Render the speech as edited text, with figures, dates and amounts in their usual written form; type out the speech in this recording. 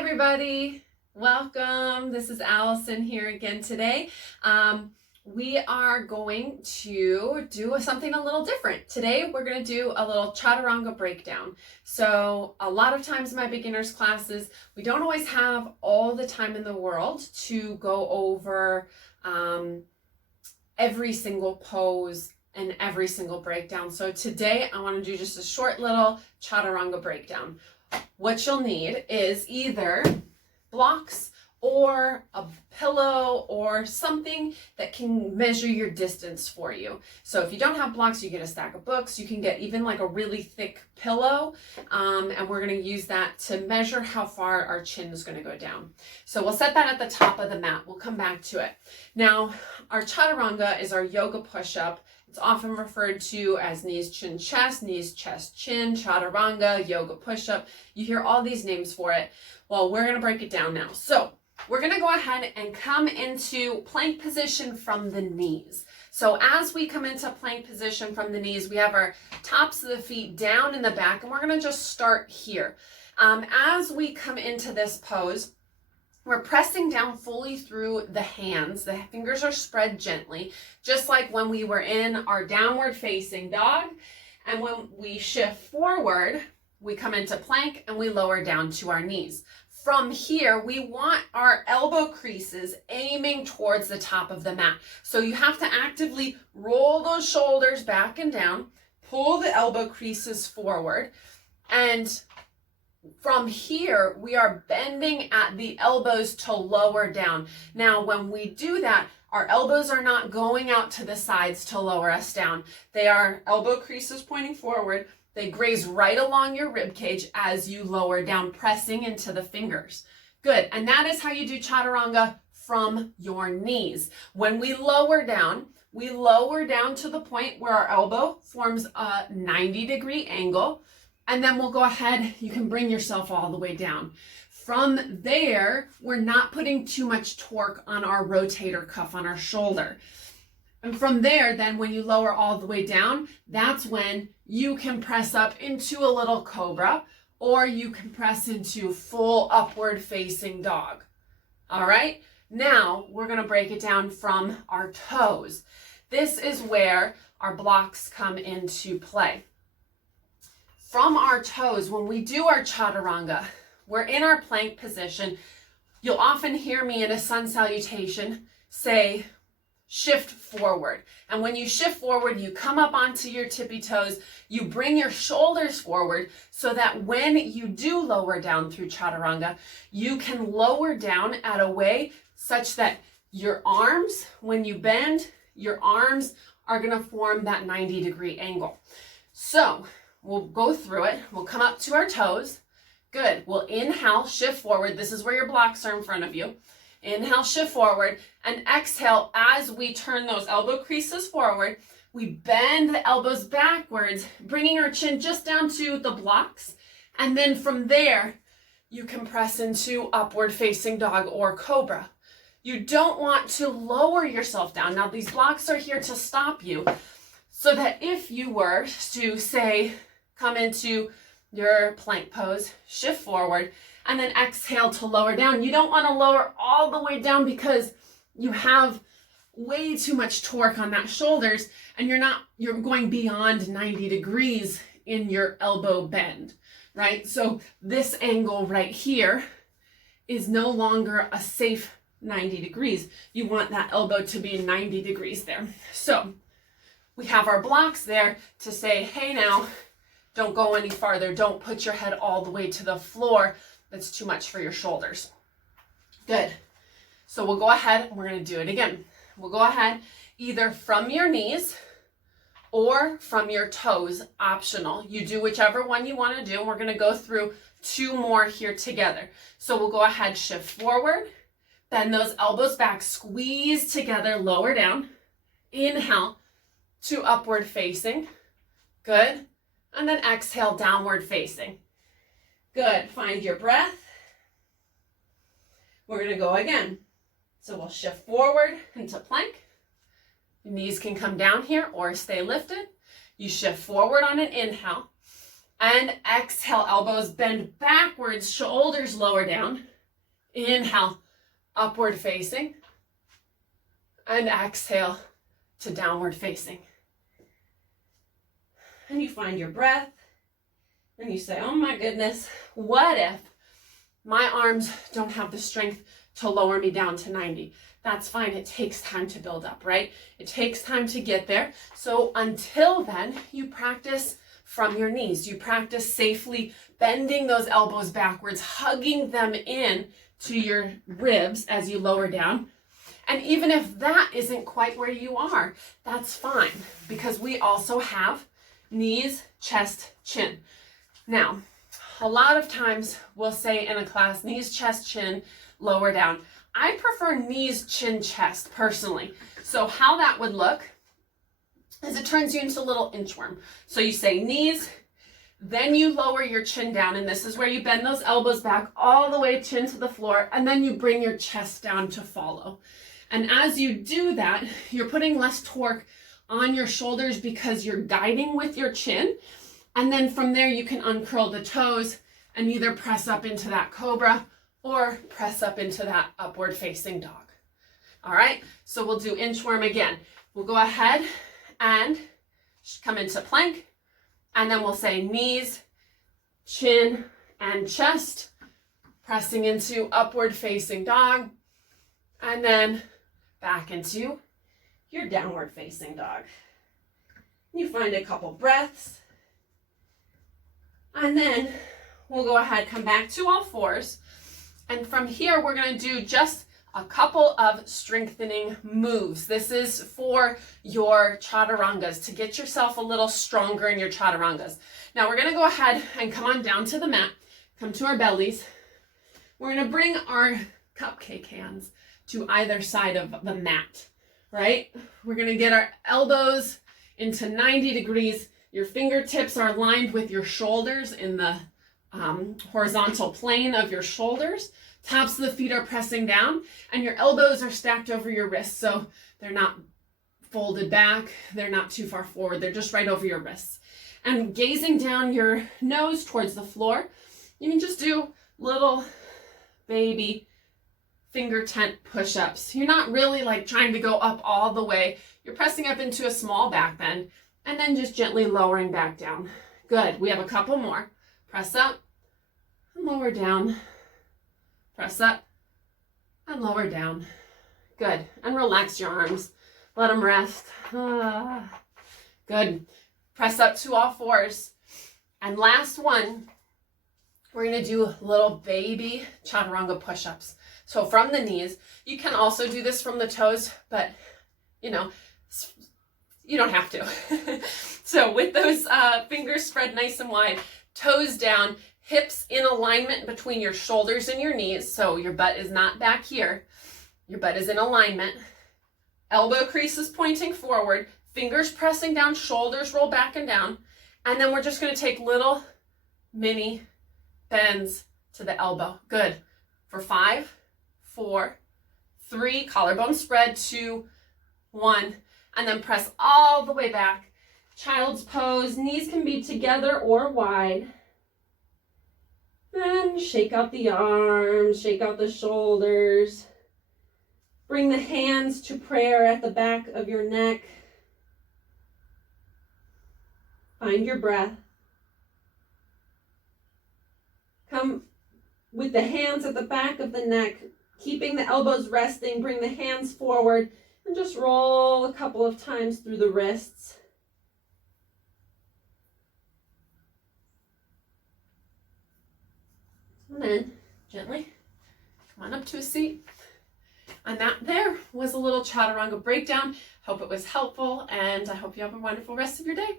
everybody, welcome. This is Allison here again today. We are going to do something a little different. Today we're going to do a little Chaturanga breakdown. So a lot of times in my beginners classes, we don't always have all the time in the world to go over every single pose and every single breakdown. So today I want to do just a short little Chaturanga breakdown. What you'll need is either blocks or a pillow or something that can measure your distance for you. So if you don't have blocks, you get a stack of books. You can get even like a really thick pillow, and we're going to use that to measure how far our chin is going to go down. So we'll set that at the top of the mat. We'll come back to it. Now, our Chaturanga is our yoga push-up. It's often referred to as knees, chin, chest, chin, Chaturanga, yoga push-up. You hear all these names for it. Well, we're going to break it down now. So we're going to go ahead and come into plank position from the knees. So as we come into plank position from the knees, we have our tops of the feet down in the back, and we're going to just start here. As we come into this pose, we're pressing down fully through the hands. The fingers are spread gently, just like when we were in our downward facing dog. And when we shift forward, we come into plank and we lower down to our knees. From here, we want our elbow creases aiming towards the top of the mat. So you have to actively roll those shoulders back and down, pull the elbow creases forward, and from here, we are bending at the elbows to lower down. Now, when we do that, our elbows are not going out to the sides to lower us down. They are elbow creases pointing forward. They graze right along your rib cage as you lower down, pressing into the fingers. Good. And that is how you do Chaturanga from your knees. When we lower down to the point where our elbow forms a 90-degree angle. And then we'll go ahead, you can bring yourself all the way down. From there, we're not putting too much torque on our rotator cuff on our shoulder. And from there, then when you lower all the way down, that's when you can press up into a little cobra, or you can press into full upward facing dog. All right, now we're gonna break it down from our toes. This is where our blocks come into play. From our toes, when we do our Chaturanga, we're in our plank position. You'll often hear me in a sun salutation say, shift forward. And when you shift forward, you come up onto your tippy toes, you bring your shoulders forward so that when you do lower down through Chaturanga, you can lower down at a way such that your arms, when you bend, your arms are gonna form that 90-degree angle. So, we'll go through it. We'll come up to our toes. Good. We'll inhale, shift forward. This is where your blocks are in front of you. Inhale, shift forward, and exhale as we turn those elbow creases forward. We bend the elbows backwards, bringing our chin just down to the blocks. And then from there, you can press into upward facing dog or cobra. You don't want to lower yourself down. Now, these blocks are here to stop you so that if you were to say, come into your plank pose, shift forward, and then exhale to lower down. You don't want to lower all the way down because you have way too much torque on that shoulders and you're going beyond 90 degrees in your elbow bend, right? So this angle right here is no longer a safe 90 degrees. You want that elbow to be 90 degrees there. So we have our blocks there to say, hey now, don't go any farther. Don't put your head all the way to the floor. That's too much for your shoulders. Good. So we'll go ahead and we're going to do it again. We'll go ahead either from your knees or from your toes, optional. You do whichever one you want to do. We're going to go through two more here together. So we'll go ahead, shift forward, bend those elbows back, squeeze together, lower down, inhale to upward facing. Good. And then exhale, downward facing. Good. Find your breath. We're going to go again. So we'll shift forward into plank. Your knees can come down here or stay lifted. You shift forward on an inhale. And exhale, elbows bend backwards, shoulders lower down. Inhale, upward facing. And exhale to downward facing. And you find your breath. And you say, oh my goodness, what if my arms don't have the strength to lower me down to 90? That's fine. It takes time to build up, right? It takes time to get there. So until then, you practice from your knees. You practice safely bending those elbows backwards, hugging them in to your ribs as you lower down. And even if that isn't quite where you are, that's fine, because we also have knees, chest, chin. Now, a lot of times we'll say in a class, knees, chest, chin, lower down. I prefer knees, chin, chest personally. So how that would look is it turns you into a little inchworm. So you say knees, then you lower your chin down, and this is where you bend those elbows back all the way chin to the floor, and then you bring your chest down to follow. And as you do that, you're putting less torque on your shoulders because you're guiding with your chin. And then from there, you can uncurl the toes and either press up into that cobra or press up into that upward facing dog. All right, so we'll do inchworm again. We'll go ahead and come into plank, and then we'll say knees, chin, and chest, pressing into upward facing dog, and then back into your downward facing dog. You find a couple breaths, and then we'll go ahead, come back to all fours, and from here we're going to do just a couple of strengthening moves. This is for your chaturangas, to get yourself a little stronger in your chaturangas. Now we're going to go ahead and come on down to the mat, come to our bellies. We're going to bring our cupcake hands to either side of the mat, right? We're going to get our elbows into 90 degrees. Your fingertips are aligned with your shoulders in the horizontal plane of your shoulders. Tops of the feet are pressing down, and your elbows are stacked over your wrists, so they're not folded back, they're not too far forward, they're just right over your wrists. And gazing down your nose towards the floor, you can just do little baby finger tent push-ups. You're not really like trying to go up all the way. You're pressing up into a small back bend, and then just gently lowering back down. Good. We have a couple more. Press up and lower down. Press up and lower down. Good. And relax your arms. Let them rest. Good. Press up to all fours. And last one, we're going to do little baby chaturanga push-ups. So from the knees, you can also do this from the toes, but you know, you don't have to. So with those fingers spread nice and wide, toes down, hips in alignment between your shoulders and your knees. So your butt is not back here. Your butt is in alignment. Elbow creases pointing forward, fingers pressing down, shoulders roll back and down. And then we're just going to take little mini bends to the elbow. Good. For 5, 4, 3, collarbone spread, 2, 1, and then press all the way back. Child's pose, knees can be together or wide. And shake out the arms, shake out the shoulders. Bring the hands to prayer at the back of your neck. Find your breath. Come with the hands at the back of the neck, keeping the elbows resting. Bring the hands forward and just roll a couple of times through the wrists. And then gently come on up to a seat. And that there was a little chaturanga breakdown. Hope it was helpful, and I hope you have a wonderful rest of your day.